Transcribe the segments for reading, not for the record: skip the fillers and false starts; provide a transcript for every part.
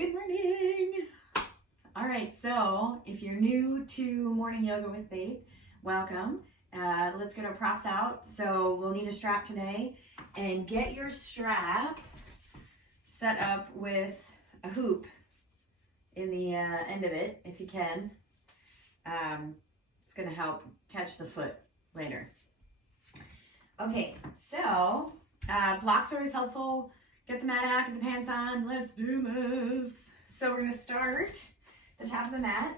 Good morning. All right, so if you're new to morning yoga with Faith, welcome. Let's get our props out. So we'll need a strap today, and get your strap set up with a hoop in the end of it if you can. It's going to help catch the foot later. Okay, so blocks are always helpful. Get the mat out, get the pants on. Let's do this. So we're going to start the top of the mat.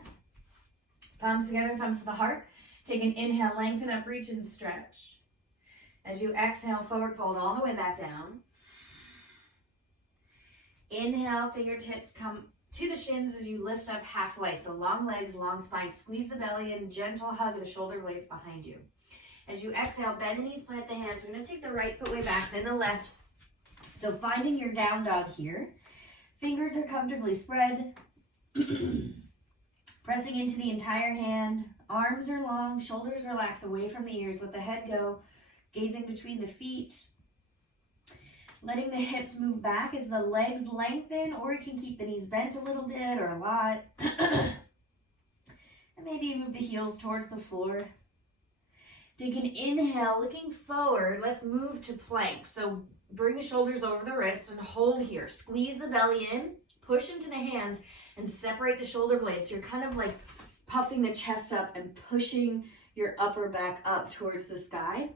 Palms together, thumbs to the heart. Take an inhale, lengthen up, reach and stretch. As you exhale, forward fold all the way back down. Inhale, fingertips come to the shins as you lift up halfway. So long legs, long spine. Squeeze the belly in, gentle hug of the shoulder blades behind you. As you exhale, bend the knees, plant the hands. We're going to take the right foot way back, then the left. So finding your down dog here. Fingers are comfortably spread. Pressing into the entire hand. Arms are long, shoulders relax away from the ears. Let the head go. Gazing between the feet. Letting the hips move back as the legs lengthen, or you can keep the knees bent a little bit or a lot. And maybe you move the heels towards the floor. Take an inhale, looking forward. Let's move to plank. So bring the shoulders over the wrists and hold here. Squeeze the belly in, push into the hands, and separate the shoulder blades. So you're kind of like puffing the chest up and pushing your upper back up towards the sky.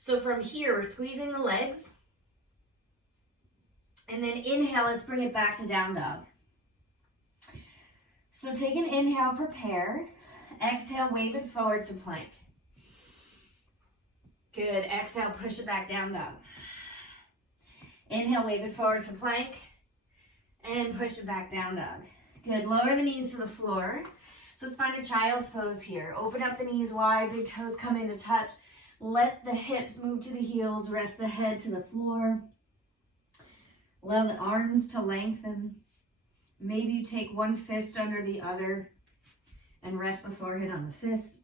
So from here, we're squeezing the legs. And then inhale, let's bring it back to down dog. So take an inhale, prepare. Exhale, wave it forward to plank. Good. Exhale, push it back, down dog. Inhale, wave it forward to plank. And push it back, down dog. Good. Lower the knees to the floor. So let's find a child's pose here. Open up the knees wide, big toes come in to touch. Let the hips move to the heels, rest the head to the floor. Allow the arms to lengthen. Maybe you take one fist under the other and rest the forehead on the fist.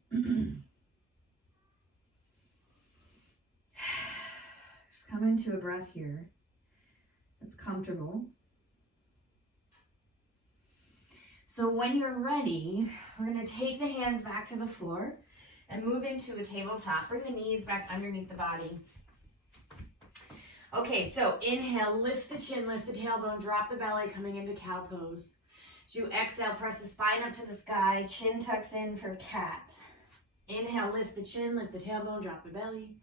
Just come into a breath here that's comfortable. So when you're ready, we're going to take the hands back to the floor and move into a tabletop. Bring the knees back underneath the body. Okay, so inhale, lift the chin, lift the tailbone, drop the belly, coming into cow pose. As you exhale, press the spine up to the sky, chin tucks in for cat. Inhale, lift the chin, lift the tailbone, drop the belly.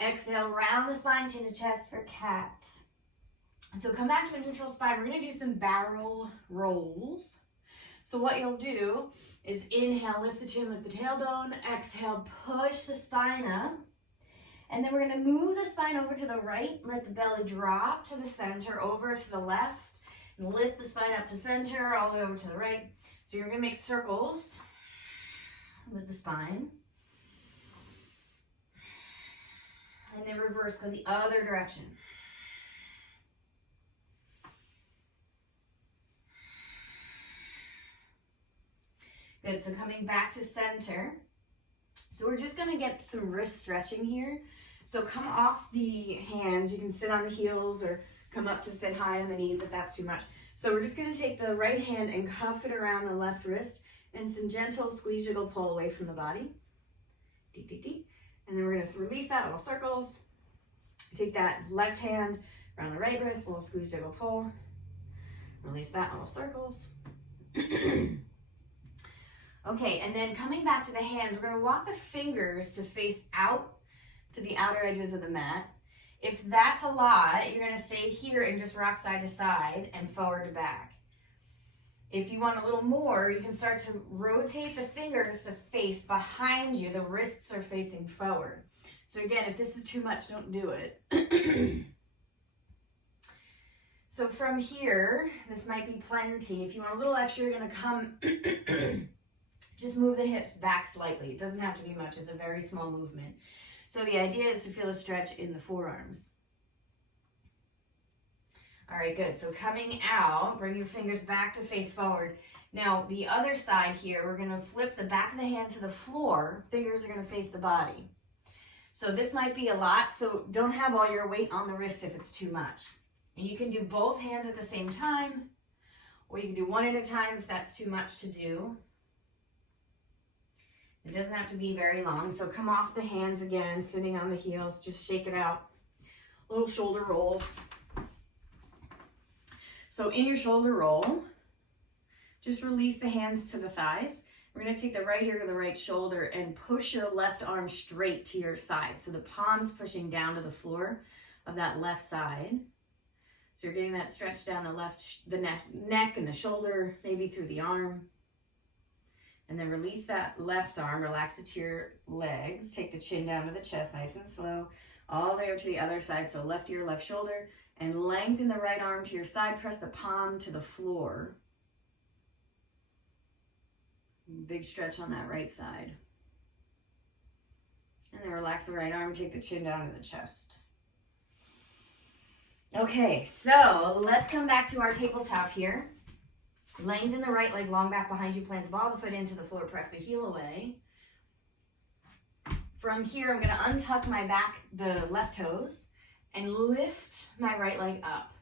Exhale, round the spine, chin to chest for cat. So come back to a neutral spine. We're going to do some barrel rolls. So what you'll do is inhale, lift the chin, lift the tailbone. Exhale, push the spine up. And then we're going to move the spine over to the right. Let the belly drop to the center, over to the left. And lift the spine up to center, all the way over to the right. So you're going to make circles with the spine. And then reverse, go the other direction. Good, so coming back to center. So we're just going to get some wrist stretching here. So come off the hands. You can sit on the heels or come up to sit high on the knees if that's too much. So we're just going to take the right hand and cuff it around the left wrist and some gentle squeeze, jiggle, pull away from the body. Deep, deep, deep. And then we're going to release that, little circles. Take that left hand around the right wrist, little squeeze, jiggle, pull. Release that, little circles. Okay, and then coming back to the hands, we're going to walk the fingers to face out to the outer edges of the mat. If that's a lot, you're going to stay here and just rock side to side and forward to back. If you want a little more, you can start to rotate the fingers to face behind you. The wrists are facing forward. So again, if this is too much, don't do it. So from here, this might be plenty. If you want a little extra, you're going to come, just move the hips back slightly. It doesn't have to be much. It's a very small movement. So the idea is to feel a stretch in the forearms. All right, good. So coming out, bring your fingers back to face forward. Now, the other side here, we're going to flip the back of the hand to the floor. Fingers are going to face the body. So this might be a lot, so don't have all your weight on the wrist if it's too much. And you can do both hands at the same time, or you can do one at a time if that's too much to do. It doesn't have to be very long. So come off the hands again, sitting on the heels, just shake it out. Little shoulder rolls. So in your shoulder roll, just release the hands to the thighs. We're going to take the right ear to the right shoulder and push your left arm straight to your side. So the palm's pushing down to the floor of that left side. So you're getting that stretch down the neck and the shoulder, maybe through the arm. And then release that left arm, relax it to your legs. Take the chin down to the chest, nice and slow. All the way over to the other side. So left ear, left shoulder. And lengthen the right arm to your side. Press the palm to the floor. Big stretch on that right side. And then relax the right arm, take the chin down to the chest. Okay, so let's come back to our tabletop here. Lengthen the right leg long back behind you, plant the ball of the foot into the floor, press the heel away. From here, I'm going to untuck the left toes, and lift my right leg up.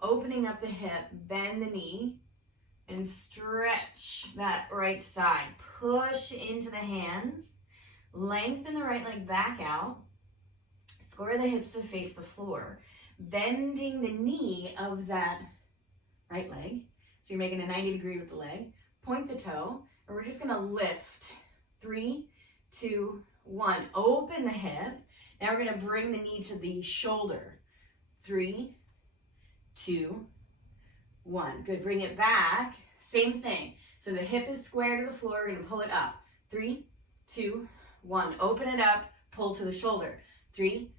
Opening up the hip, bend the knee, and stretch that right side. Push into the hands. Lengthen the right leg back out. Square the hips to face the floor. Bending the knee of that right leg. So you're making a 90 degree with the leg. Point the toe. And we're just going to lift. 3, 2, 1. Open the hip. Now we're going to bring the knee to the shoulder. 3, 2, 1. Good. Bring it back. Same thing. So the hip is square to the floor. We're going to pull it up. 3, 2, 1. Open it up. Pull to the shoulder. 3,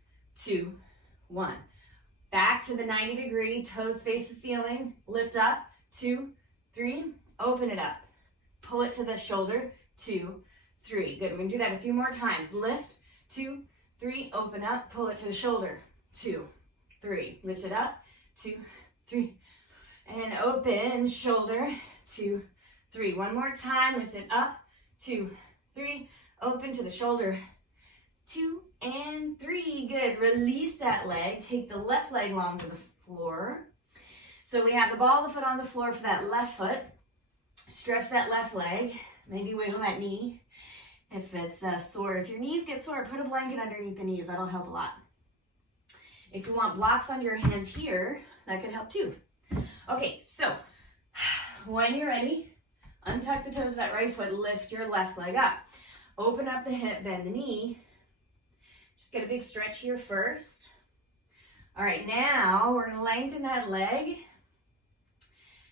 2, 1. Back to the 90 degree. Toes face the ceiling. Lift up. 2, 3. Open it up. Pull it to the shoulder. 2, 3. Good. We're going to do that a few more times. Lift. 2, 3. Open up. Pull it to the shoulder. 2, 3. Lift it up. 2, 3. And open, shoulder, 2, 3. One more time, lift it up, 2, 3. Open to the shoulder, 2 and 3. Good. Release that leg. Take the left leg long to the floor. So we have the ball of the foot on the floor for that left foot. Stretch that left leg. Maybe wiggle that knee if it's sore. If your knees get sore, put a blanket underneath the knees. That'll help a lot. If you want blocks under your hands here, that could help too. Okay, so when you're ready, untuck the toes of that right foot, lift your left leg up. Open up the hip, bend the knee. Just get a big stretch here first. All right, now we're going to lengthen that leg.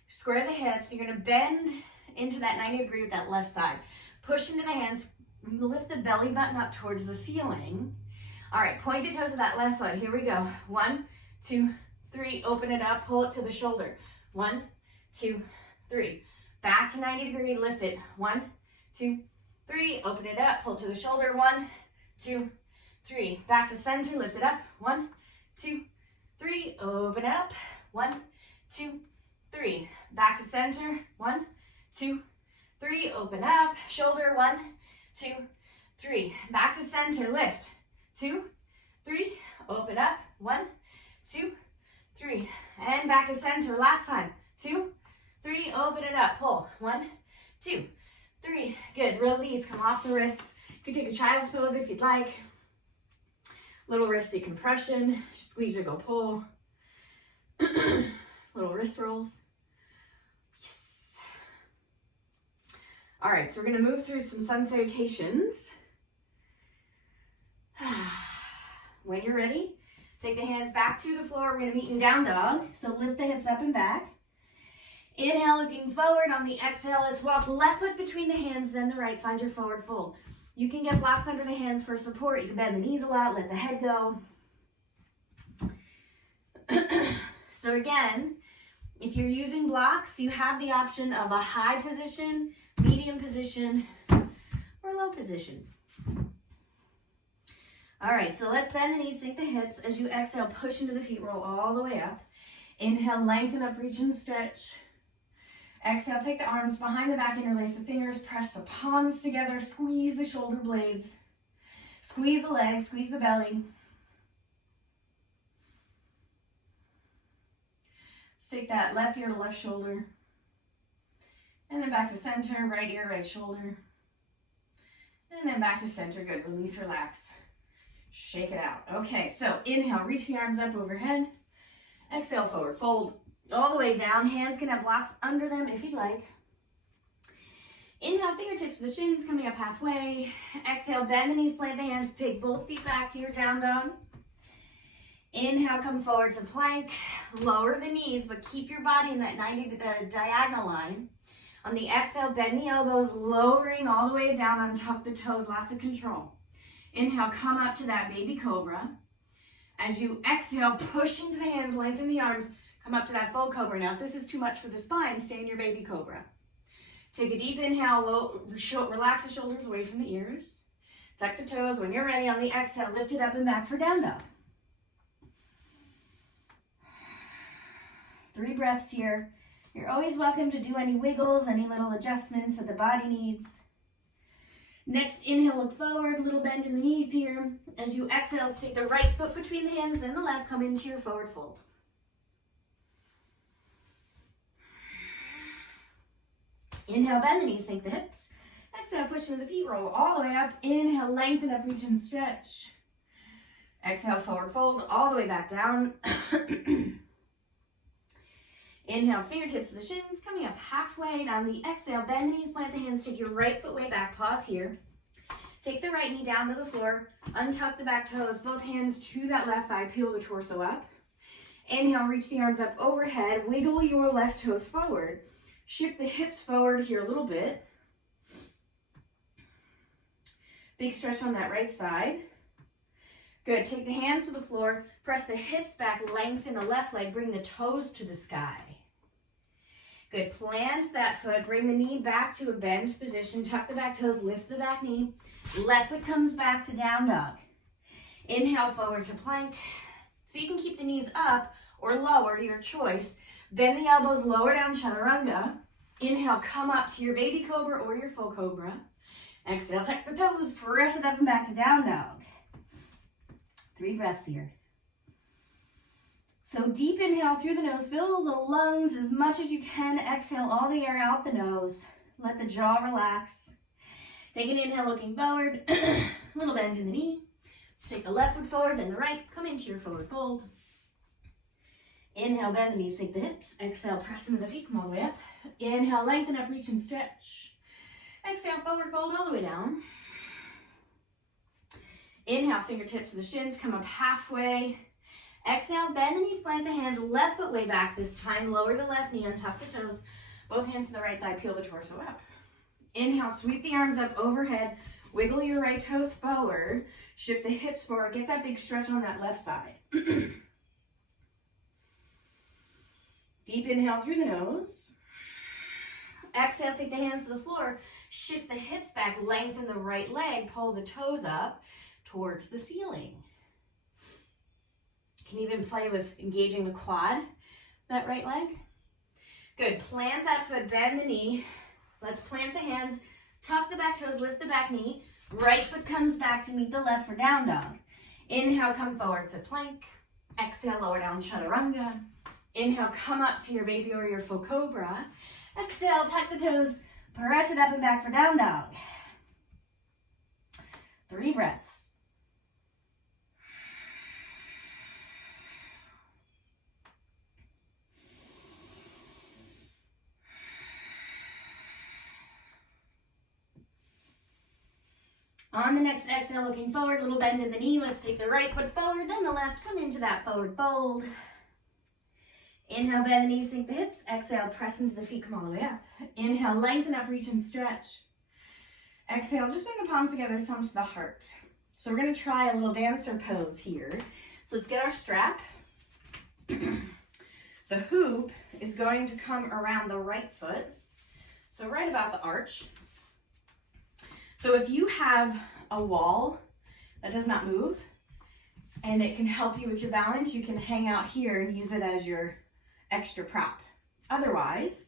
Square the hips. You're going to bend into that 90 degree with that left side. Push into the hands. Lift the belly button up towards the ceiling. All right, point the toes of that left foot. Here we go. 1, 2, 3. Open it up. Pull it to the shoulder. 1, 2, 3. Back to 90 degree. Lift it. 1, 2, 3. Open it up. Pull to the shoulder. 1, 2, 3. Back to center. Lift it up. 1, 2, 3. Open up. 1, 2, 3. Back to center. 1, 2, 3. Open up. Shoulder. 1, 2, 3. Back to center. Lift. 2, 3. Open up. 1, 2, 3. And back to center. Last time. 2, 3. Open it up. Pull. 1, 2, 3. Good. Release. Come off the wrists. You can take a child's pose if you'd like. Little wrist decompression. Squeeze or go pull. Little wrist rolls. Yes. All right. So we're going to move through some sun salutations. When you're ready, take the hands back to the floor. We're going to meet in down dog. So lift the hips up and back. Inhale, looking forward. On the exhale, let's walk left foot between the hands, then the right. Find your forward fold. You can get blocks under the hands for support. You can bend the knees a lot, let the head go. So again, if you're using blocks, you have the option of a high position, medium position, or low position. All right, so let's bend the knees, sink the hips. As you exhale, push into the feet, roll all the way up. Inhale, lengthen up, reach and stretch. Exhale, take the arms behind the back, interlace the fingers, press the palms together, squeeze the shoulder blades. Squeeze the legs, squeeze the belly. Let's take that left ear to left shoulder. And then back to center, right ear, right shoulder. And then back to center. Good. Release, relax. Shake it out. Okay, so inhale, reach the arms up overhead. Exhale, forward fold all the way down. Hands can have blocks under them if you'd like. Inhale, fingertips to the shins, coming up halfway. Exhale, bend the knees, plant the hands. Take both feet back to your down dog. Inhale, come forward to plank. Lower the knees, but keep your body in that 90 diagonal line. On the exhale, bend the elbows, lowering all the way down, untuck the toes, lots of control. Inhale, come up to that baby cobra. As you exhale, push into the hands, lengthen the arms, come up to that full cobra. Now, if this is too much for the spine, stay in your baby cobra. Take a deep inhale, relax the shoulders away from the ears. Tuck the toes. When you're ready, on the exhale, lift it up and back for down dog. 3 breaths here. You're always welcome to do any wiggles, any little adjustments that the body needs. Next, inhale, look forward, little bend in the knees here. As you exhale, take the right foot between the hands, then the left, come into your forward fold. Inhale, bend the knees, sink the hips. Exhale, push into the feet, roll all the way up. Inhale, lengthen up, reach and stretch. Exhale, forward fold, all the way back down. Inhale, fingertips to the shins, coming up halfway. And on the exhale, bend the knees, plant the hands, take your right foot way back, pause here. Take the right knee down to the floor, untuck the back toes, both hands to that left thigh, peel the torso up. Inhale, reach the arms up overhead, wiggle your left toes forward. Shift the hips forward here a little bit. Big stretch on that right side. Good, take the hands to the floor, press the hips back, lengthen the left leg, bring the toes to the sky. Good, plant that foot, bring the knee back to a bend position, tuck the back toes, lift the back knee. Left foot comes back to down dog. Inhale, forward to plank. So you can keep the knees up or lower, your choice. Bend the elbows, lower down, chaturanga. Inhale, come up to your baby cobra or your full cobra. Exhale, tuck the toes, press it up and back to down dog. 3 breaths here. So deep inhale through the nose, fill the lungs as much as you can. Exhale all the air out the nose. Let the jaw relax. Take an inhale looking forward, little bend in the knee. Let's take the left foot forward, then the right. Come into your forward fold. Inhale, bend the knees, sink the hips. Exhale, press into the feet, come all the way up. Inhale, lengthen up, reach and stretch. Exhale, forward fold all the way down. Inhale, fingertips to the shins, come up halfway. Exhale, bend the knees, plant the hands, left foot way back this time. Lower the left knee, untuck the toes. Both hands to the right thigh, peel the torso up. Inhale, sweep the arms up overhead. Wiggle your right toes forward. Shift the hips forward. Get that big stretch on that left side. Deep inhale through the nose. Exhale, take the hands to the floor. Shift the hips back, lengthen the right leg, pull the toes up towards the ceiling. You can even play with engaging the quad, that right leg. Good, plant that foot, bend the knee. Let's plant the hands, tuck the back toes, lift the back knee. Right foot comes back to meet the left for down dog. Inhale, come forward to plank. Exhale, lower down, chaturanga. Inhale, come up to your baby or your full cobra. Exhale, tuck the toes, press it up and back for down dog. 3 breaths. On the next exhale, looking forward, little bend in the knee. Let's take the right foot forward, then the left. Come into that forward fold. Inhale, bend the knees, sink the hips. Exhale, press into the feet, come all the way up. Inhale, lengthen up, reach and stretch. Exhale, just bring the palms together, thumbs to the heart. So we're going to try a little dancer pose here. So let's get our strap. The hoop is going to come around the right foot. So right about the arch. So if you have a wall that does not move and it can help you with your balance, you can hang out here and use it as your extra prop. Otherwise,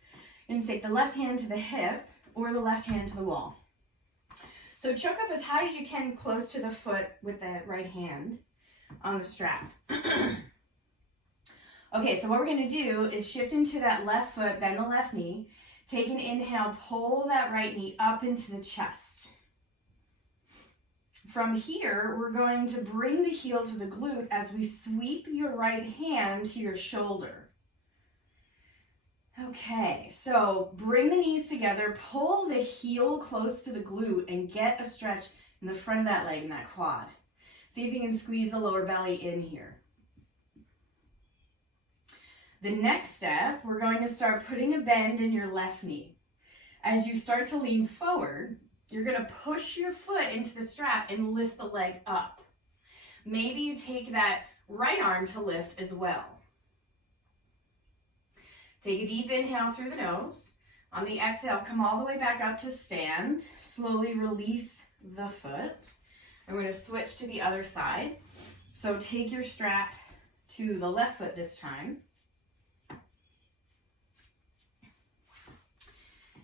you can take the left hand to the hip or the left hand to the wall. So choke up as high as you can close to the foot with the right hand on the strap. Okay, so what we're gonna do is shift into that left foot, bend the left knee, take an inhale, pull that right knee up into the chest. From here, we're going to bring the heel to the glute as we sweep your right hand to your shoulder. Okay, so bring the knees together, pull the heel close to the glute and get a stretch in the front of that leg and that quad. See if you can squeeze the lower belly in here. The next step, we're going to start putting a bend in your left knee. As you start to lean forward, you're going to push your foot into the strap and lift the leg up. Maybe you take that right arm to lift as well. Take a deep inhale through the nose. On the exhale, come all the way back up to stand. Slowly release the foot. I'm going to switch to the other side. So take your strap to the left foot this time.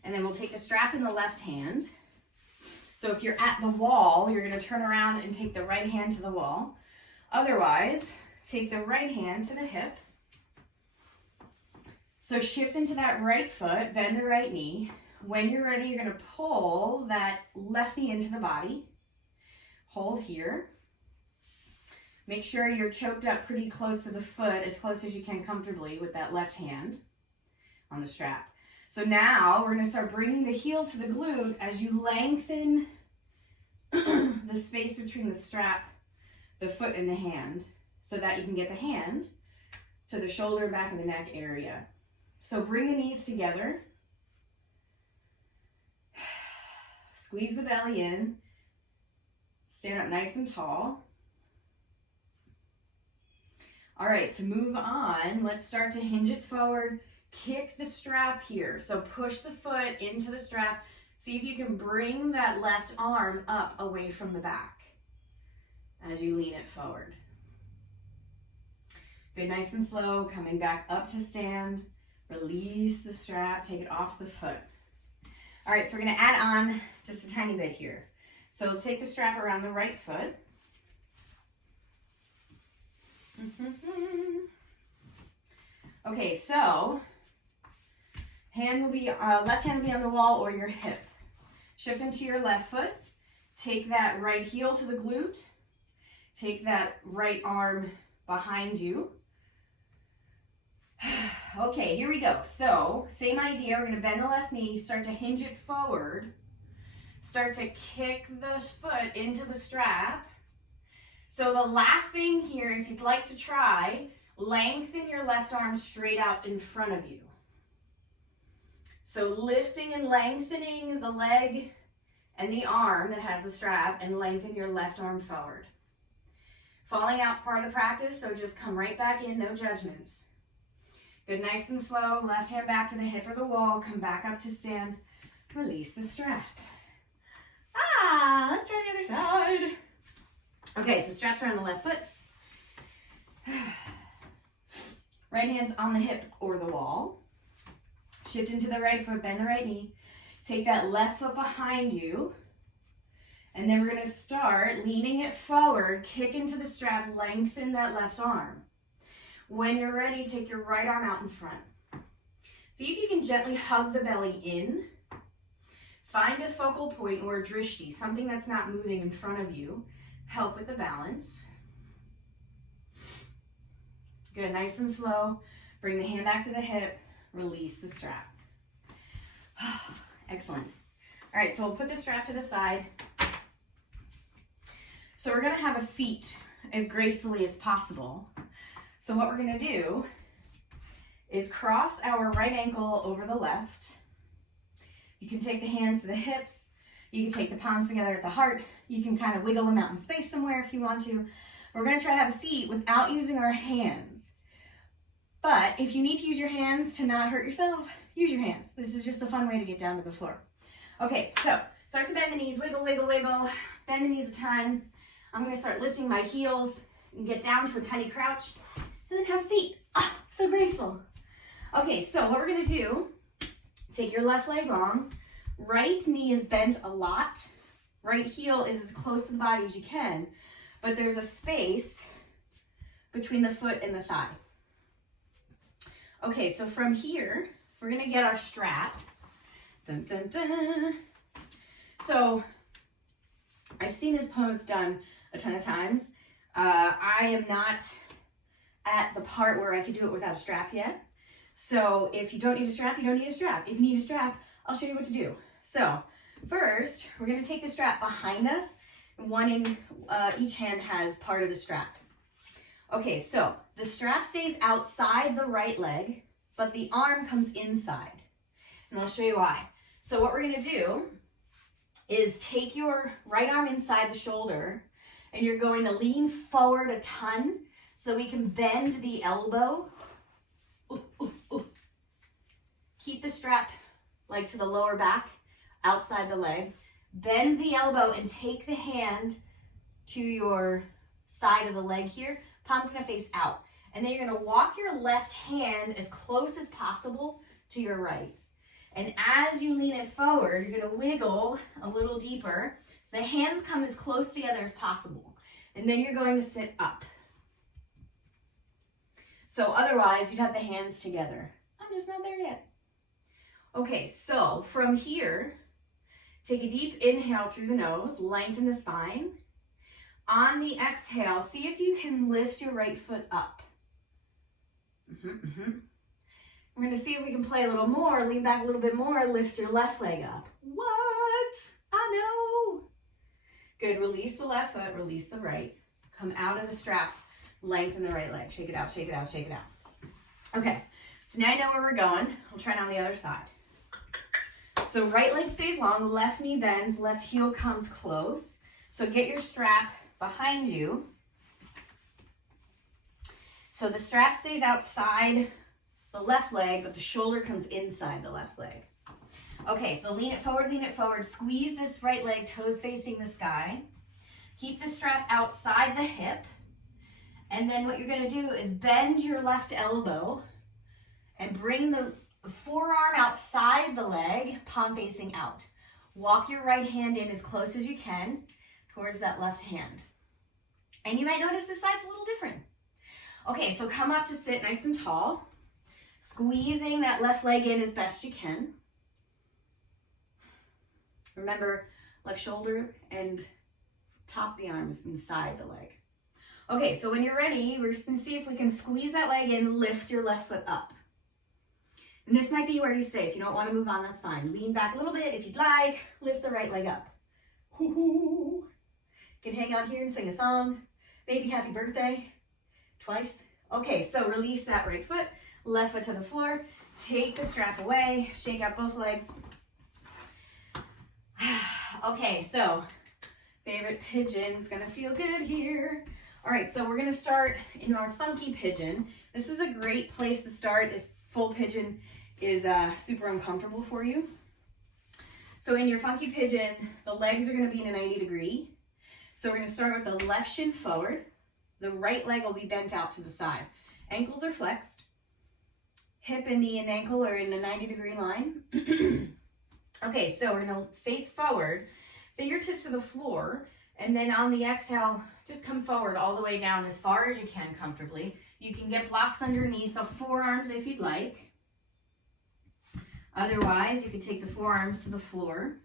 And then we'll take the strap in the left hand. So if you're at the wall, you're going to turn around and take the right hand to the wall. Otherwise, take the right hand to the hip. So shift into that right foot, bend the right knee. When you're ready, you're going to pull that left knee into the body. Hold here. Make sure you're choked up pretty close to the foot, as close as you can comfortably with that left hand on the strap. So now we're going to start bringing the heel to the glute as you lengthen the space between the strap, the foot, and the hand so that you can get the hand to the shoulder, back of the neck area. So bring the knees together. Squeeze the belly in. Stand up nice and tall. All right, to move on, let's start to hinge it forward. Kick the strap here. So push the foot into the strap. See if you can bring that left arm up away from the back as you lean it forward. Good, nice and slow, coming back up to stand. Release the strap, take it off the foot. All right, so we're gonna add on just a tiny bit here. So take the strap around the right foot. Okay, so hand will be, left hand will be on the wall or your hip. Shift into your left foot. Take that right heel to the glute. Take that right arm behind you. Okay, here we go. So, same idea. We're going to bend the left knee, start to hinge it forward. Start to kick the foot into the strap. So the last thing here, if you'd like to try, lengthen your left arm straight out in front of you. So lifting and lengthening the leg and the arm that has the strap, and lengthen your left arm forward. Falling out is part of the practice, so just come right back in, no judgments. Good, nice and slow. Left hand back to the hip or the wall. Come back up to stand. Release the strap. Let's try the other side. Okay, so straps around the left foot. Right hand's on the hip or the wall. Shift into the right foot, bend the right knee. Take that left foot behind you. And then we're going to start leaning it forward, kick into the strap, lengthen that left arm. When you're ready, take your right arm out in front. See if you can gently hug the belly in. Find a focal point or a drishti, something that's not moving in front of you. Help with the balance. Good, nice and slow. Bring the hand back to the hip. Release the strap. Excellent. All right, so we'll put the strap to the side. So we're going to have a seat as gracefully as possible. So what we're going to do is cross our right ankle over the left. You can take the hands to the hips. You can take the palms together at the heart. You can kind of wiggle them out in space somewhere if you want to. We're going to try to have a seat without using our hands. But if you need to use your hands to not hurt yourself, use your hands. This is just a fun way to get down to the floor. Okay, so start to bend the knees, wiggle, wiggle, wiggle. Bend the knees a ton. I'm going to start lifting my heels and get down to a tiny crouch and then have a seat. So graceful. Okay, so what we're going to do, take your left leg long. Right knee is bent a lot. Right heel is as close to the body as you can, but there's a space between the foot and the thigh. Okay, so from here, we're gonna get our strap. Dun, dun, dun. So I've seen this pose done a ton of times. I am not at the part where I could do it without a strap yet. So if you don't need a strap, you don't need a strap. If you need a strap, I'll show you what to do. So first, we're gonna take the strap behind us. One in each hand has part of the strap. Okay, so the strap stays outside the right leg, but the arm comes inside. And I'll show you why. So what we're gonna do is take your right arm inside the shoulder, and you're going to lean forward a ton so we can bend the elbow. Ooh, ooh, ooh. Keep the strap like to the lower back, outside the leg. Bend the elbow and take the hand to your side of the leg here. Palm's gonna face out. And then you're gonna walk your left hand as close as possible to your right. And as you lean it forward, you're gonna wiggle a little deeper. So the hands come as close together as possible. And then you're going to sit up. So otherwise, you'd have the hands together. I'm just not there yet. Okay, so from here, take a deep inhale through the nose, lengthen the spine. On the exhale, see if you can lift your right foot up. We're gonna see if we can play a little more, lean back a little bit more, lift your left leg up. What? I know. Good, release the left foot, release the right. Come out of the strap, lengthen the right leg. Shake it out, shake it out, shake it out. Okay, so now I know where we're going. We'll try it on the other side. So right leg stays long, left knee bends, left heel comes close. So get your strap behind you. So the strap stays outside the left leg, but the shoulder comes inside the left leg. Okay, so lean it forward, squeeze this right leg, toes facing the sky. Keep the strap outside the hip. And then what you're gonna do is bend your left elbow and bring the forearm outside the leg, palm facing out. Walk your right hand in as close as you can towards that left hand. And you might notice this side's a little different. Okay, so come up to sit nice and tall, squeezing that left leg in as best you can. Remember, left shoulder and top of the arms inside the leg. Okay, so when you're ready, we're just gonna see if we can squeeze that leg in, lift your left foot up. And this might be where you stay. If you don't want to move on, that's fine. Lean back a little bit if you'd like. Lift the right leg up. You can hang out here and sing a song. Maybe happy birthday. Twice. Okay, so release that right foot. Left foot to the floor. Take the strap away. Shake out both legs. Okay, so favorite pigeon. It's going to feel good here. All right, so we're going to start in our funky pigeon. This is a great place to start if full pigeon is super uncomfortable for you. So in your funky pigeon, the legs are going to be in a 90 degree. So we're going to start with the left shin forward. The right leg will be bent out to the side. Ankles are flexed. Hip and knee and ankle are in a 90 degree line. Okay, so we're going to face forward, fingertips to the floor, and then on the exhale, just come forward all the way down as far as you can comfortably. You can get blocks underneath the forearms if you'd like. Otherwise, you can take the forearms to the floor.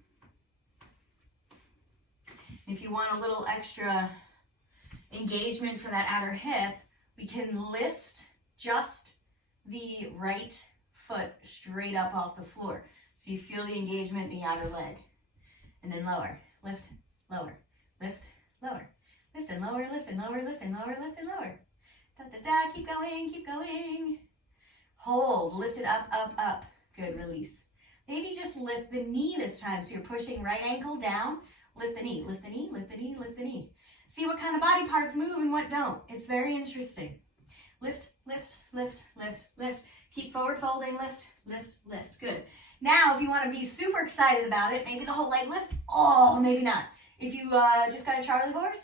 If you want a little extra engagement for that outer hip, we can lift just the right foot straight up off the floor. So you feel the engagement in the outer leg. And then lower, lift, lower, lift, lower, lift and lower, lift and lower, lift and lower, lift and lower. Da, da, da, keep going, keep going. Hold, lift it up, up, up. Good, release. Maybe just lift the knee this time. So you're pushing right ankle down, lift the knee, lift the knee, lift the knee, lift the knee. See what kind of body parts move and what don't. It's very interesting. Lift, lift, lift, lift, lift. Keep forward folding, lift, lift, lift. Good. Now, if you want to be super excited about it, maybe the whole leg lifts. Oh, maybe not. If you just got a Charlie horse,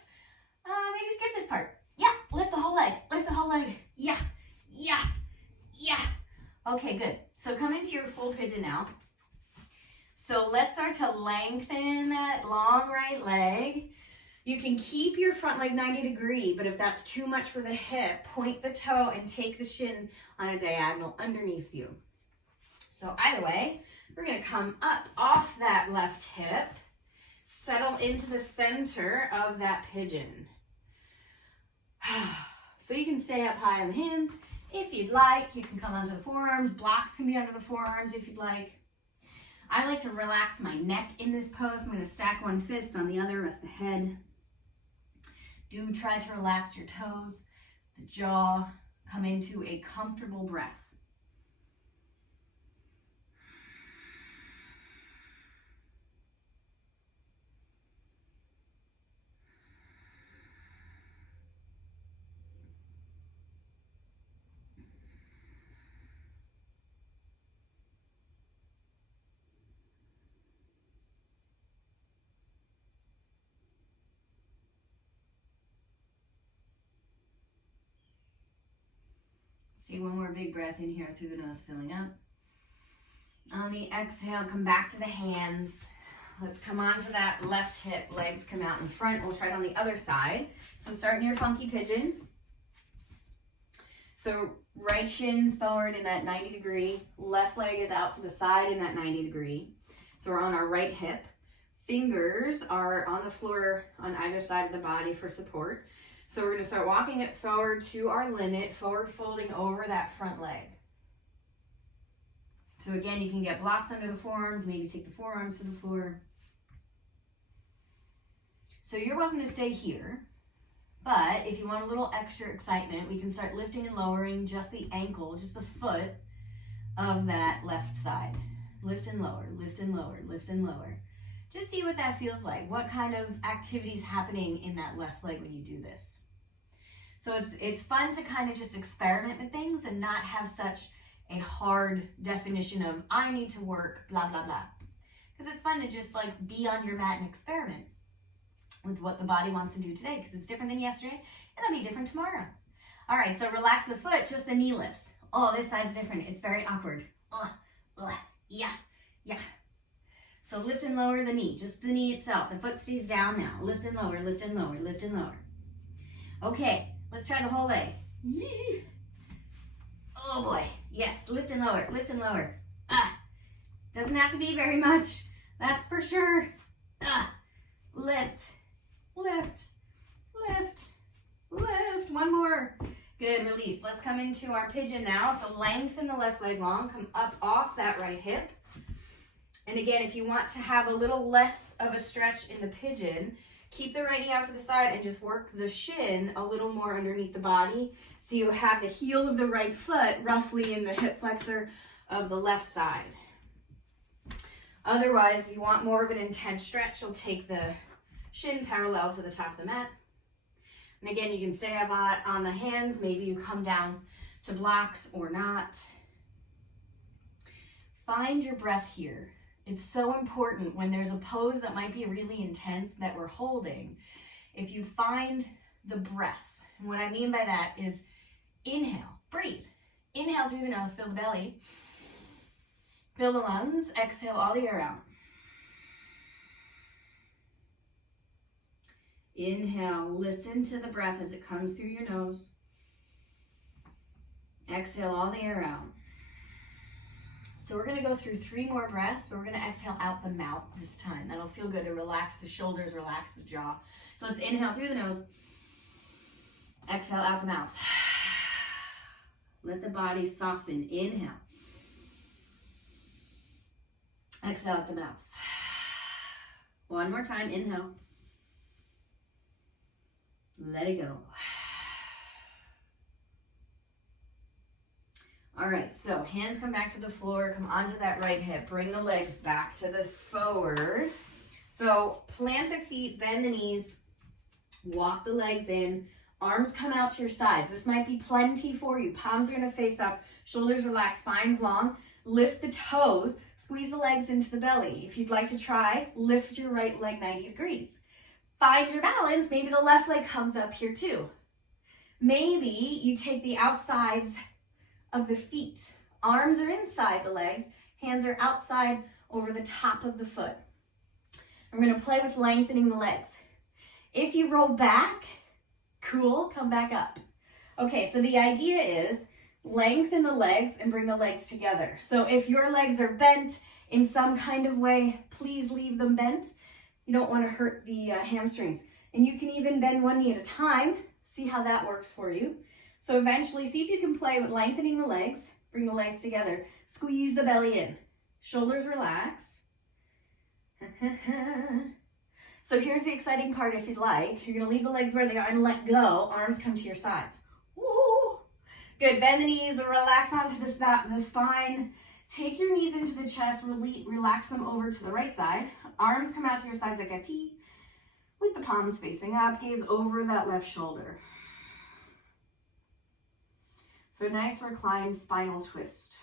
maybe skip this part. Yeah, lift the whole leg, lift the whole leg. Yeah, yeah, yeah. Okay, good. So come into your full pigeon now. So let's start to lengthen that long right leg. You can keep your front leg 90 degree, but if that's too much for the hip, point the toe and take the shin on a diagonal underneath you. So either way, we're gonna come up off that left hip, settle into the center of that pigeon. So you can stay up high on the hands if you'd like. You can come onto the forearms. Blocks can be under the forearms if you'd like. I like to relax my neck in this pose. I'm going to stack one fist on the other, rest the head. Do try to relax your toes, the jaw, come into a comfortable breath. See, one more big breath in here through the nose, filling up. On the exhale, come back to the hands. Let's come onto that left hip. Legs come out in front. We'll try it on the other side. So start in your funky pigeon. So right shin's forward in that 90 degree. Left leg is out to the side in that 90 degree. So we're on our right hip. Fingers are on the floor on either side of the body for support. So we're going to start walking it forward to our limit, forward folding over that front leg. So again, you can get blocks under the forearms, maybe take the forearms to the floor. So you're welcome to stay here, but if you want a little extra excitement, we can start lifting and lowering just the ankle, just the foot of that left side. Lift and lower, lift and lower, lift and lower. Just see what that feels like. What kind of activity is happening in that left leg when you do this? So it's fun to kind of just experiment with things and not have such a hard definition of I need to work, blah, blah, blah. Because it's fun to just like be on your mat and experiment with what the body wants to do today, because it's different than yesterday and that'll be different tomorrow. All right, so relax the foot, just the knee lifts. Oh, this side's different. It's very awkward. Yeah. So lift and lower the knee, just the knee itself. The foot stays down now. Lift and lower, lift and lower, lift and lower. Okay, let's try the whole leg. Oh boy, yes, lift and lower, lift and lower. Doesn't have to be very much, that's for sure. Lift, lift, lift, lift. One more. Good, release. Let's come into our pigeon now. So lengthen the left leg long, come up off that right hip. And again, if you want to have a little less of a stretch in the pigeon, keep the right knee out to the side and just work the shin a little more underneath the body. So you have the heel of the right foot roughly in the hip flexor of the left side. Otherwise, if you want more of an intense stretch, you'll take the shin parallel to the top of the mat. And again, you can stay up on the hands. Maybe you come down to blocks or not. Find your breath here. It's so important when there's a pose that might be really intense that we're holding. If you find the breath, and what I mean by that is inhale, breathe. Inhale through the nose, fill the belly. Fill the lungs, exhale all the air out. Inhale, listen to the breath as it comes through your nose. Exhale all the air out. So we're going to go through 3 more breaths, but we're going to exhale out the mouth this time. That'll feel good to relax the shoulders, relax the jaw. So let's inhale through the nose. Exhale out the mouth. Let the body soften. Inhale. Exhale out the mouth. One more time. Inhale. Let it go. All right, so hands come back to the floor, come onto that right hip, bring the legs back to the forward. So plant the feet, bend the knees, walk the legs in, arms come out to your sides. This might be plenty for you. Palms are gonna face up, shoulders relaxed, spine's long. Lift the toes, squeeze the legs into the belly. If you'd like to try, lift your right leg 90 degrees. Find your balance, maybe the left leg comes up here too. Maybe you take the outsides of the feet. Arms are inside the legs, hands are outside over the top of the foot. We're going to play with lengthening the legs. If you roll back, cool, come back up. Okay, so the idea is lengthen the legs and bring the legs together. So if your legs are bent in some kind of way, please leave them bent. You don't want to hurt the hamstrings. And you can even bend one knee at a time. See how that works for you. So eventually, see if you can play with lengthening the legs. Bring the legs together. Squeeze the belly in. Shoulders relax. So here's the exciting part if you'd like. You're going to leave the legs where they are and let go. Arms come to your sides. Woo! Good. Bend the knees and relax onto the spine. Take your knees into the chest. Relax them over to the right side. Arms come out to your sides like a T. With the palms facing up. Gaze over that left shoulder. So a nice reclined spinal twist.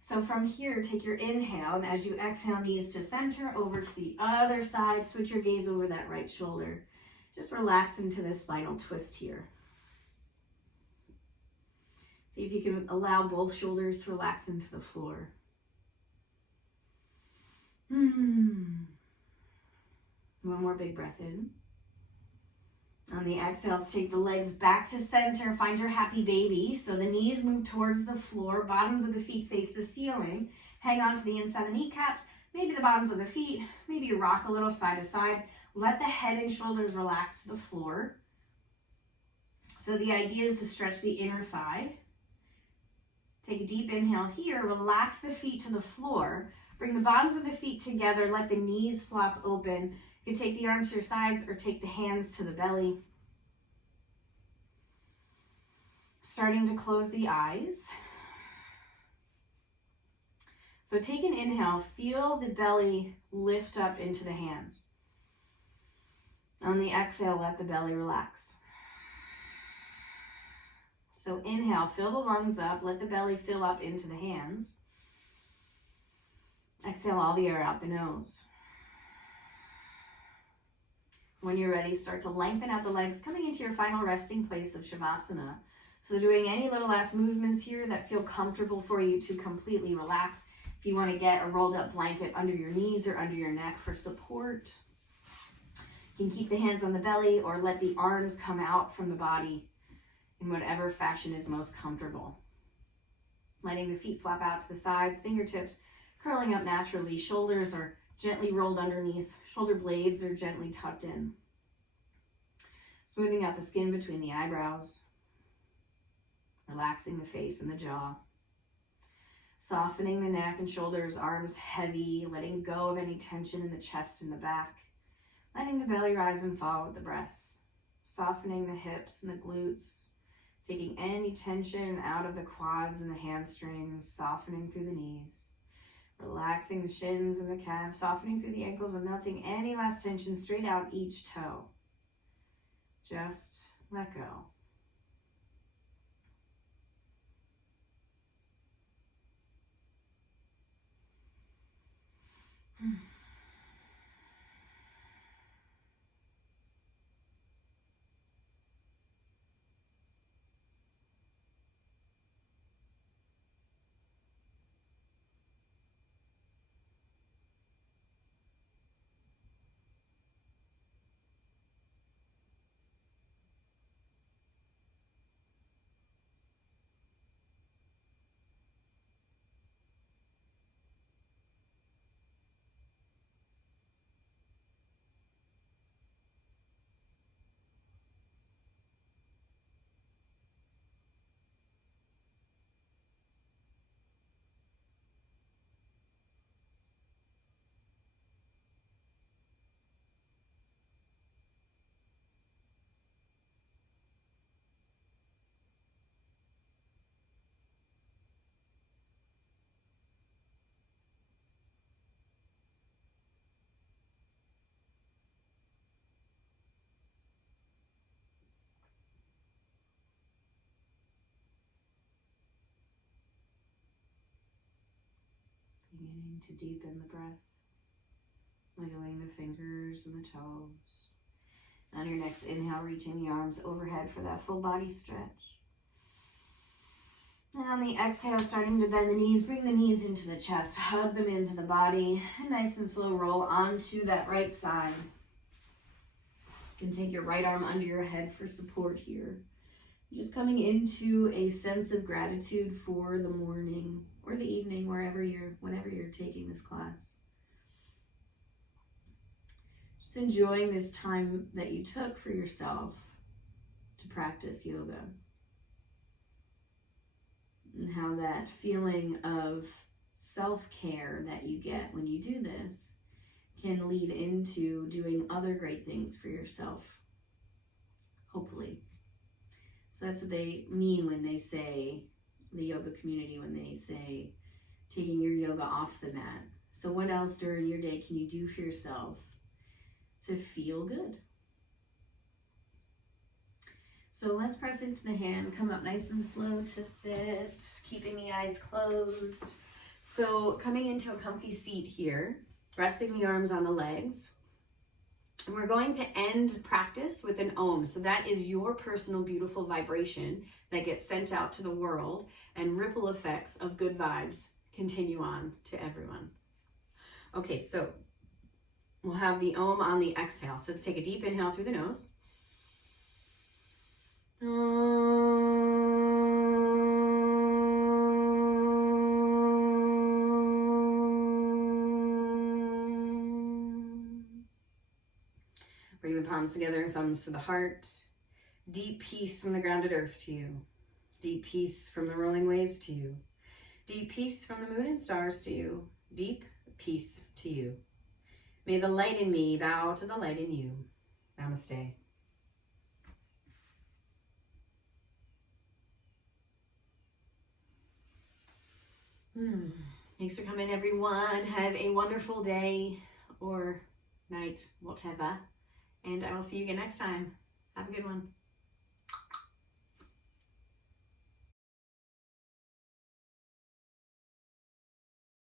So from here, take your inhale, and as you exhale, knees to center, over to the other side. Switch your gaze over that right shoulder. Just relax into this spinal twist here. See if you can allow both shoulders to relax into the floor. One more big breath in. On the exhale, take the legs back to center. Find your happy baby. So the knees move towards the floor. Bottoms of the feet face the ceiling. Hang on to the inside of the kneecaps. Maybe the bottoms of the feet. Maybe you rock a little side to side. Let the head and shoulders relax to the floor. So the idea is to stretch the inner thigh. Take a deep inhale here. Relax the feet to the floor. Bring the bottoms of the feet together. Let the knees flop open. You can take the arms to your sides or take the hands to the belly. Starting to close the eyes. So take an inhale. Feel the belly lift up into the hands. On the exhale, let the belly relax. So inhale, fill the lungs up. Let the belly fill up into the hands. Exhale all the air out the nose. When you're ready, start to lengthen out the legs, coming into your final resting place of Shavasana. So doing any little last movements here that feel comfortable for you to completely relax. If you want to get a rolled up blanket under your knees or under your neck for support. You can keep the hands on the belly or let the arms come out from the body in whatever fashion is most comfortable. Letting the feet flap out to the sides, fingertips curling up naturally, shoulders are gently rolled underneath, shoulder blades are gently tucked in. Smoothing out the skin between the eyebrows, relaxing the face and the jaw. Softening the neck and shoulders, arms heavy, letting go of any tension in the chest and the back. Letting the belly rise and fall with the breath. Softening the hips and the glutes, taking any tension out of the quads and the hamstrings, softening through the knees. Relaxing the shins and the calves, softening through the ankles and melting any last tension straight out each toe. Just let go. Beginning to deepen the breath, wiggling the fingers and the toes. On your next inhale, reaching the arms overhead for that full body stretch. And on the exhale, starting to bend the knees, bring the knees into the chest, hug them into the body, and nice and slow roll onto that right side. You can take your right arm under your head for support here. Just coming into a sense of gratitude for the morning or the evening, whenever you're taking this class. Just enjoying this time that you took for yourself to practice yoga. And how that feeling of self-care that you get when you do this can lead into doing other great things for yourself, hopefully. So that's what they mean when they say, the yoga community, when they say taking your yoga off the mat. So what else during your day can you do for yourself to feel good? So let's press into the hand, come up nice and slow to sit, keeping the eyes closed. So coming into a comfy seat here, resting the arms on the legs. And we're going to end practice with an Om. So that is your personal beautiful vibration that gets sent out to the world, and ripple effects of good vibes continue on to everyone. Okay, so we'll have the Om on the exhale. So let's take a deep inhale through the nose. Bring the palms together, thumbs to the heart. Deep peace from the grounded earth to you. Deep peace from the rolling waves to you. Deep peace from the moon and stars to you. Deep peace to you. May the light in me bow to the light in you. Namaste. Thanks for coming, everyone. Have a wonderful day or night, whatever. And I will see you again next time. Have a good one.